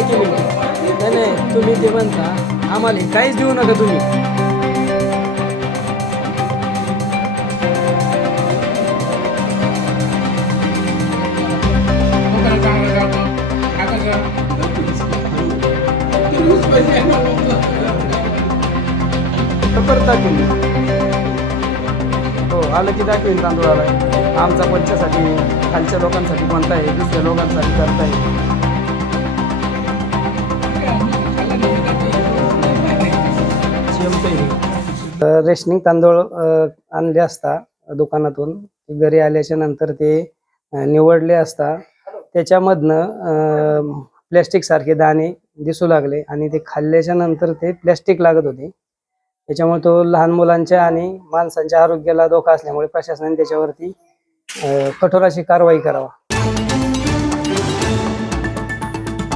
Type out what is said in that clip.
एक मिनिट. नाही नाही, तुम्ही ते म्हणता आम्हाला हे काहीच देऊ नका तुम्ही. परत दाखवून देऊ. हो आलं की दाखवेन तांदूळाला. आमचा पंचासाठी खालच्या लोकांसाठी कोणता आहे, दुसऱ्या लोकांसाठी करता येईल. रेशनिंग तांदूळ आणले असता दुकानातून, घरी आल्याच्या नंतर ते निवडले असता, त्याच्यामधनं प्लॅस्टिक सारखे दाणे दिसू लागले आणि ते खाल्ल्याच्या नंतर ते प्लॅस्टिक लागत होते. त्याच्यामुळे तो लहान मुलांच्या आणि माणसांच्या आरोग्याला धोका असल्यामुळे प्रशासनाने त्याच्यावरती कठोर अशी कारवाई करावा.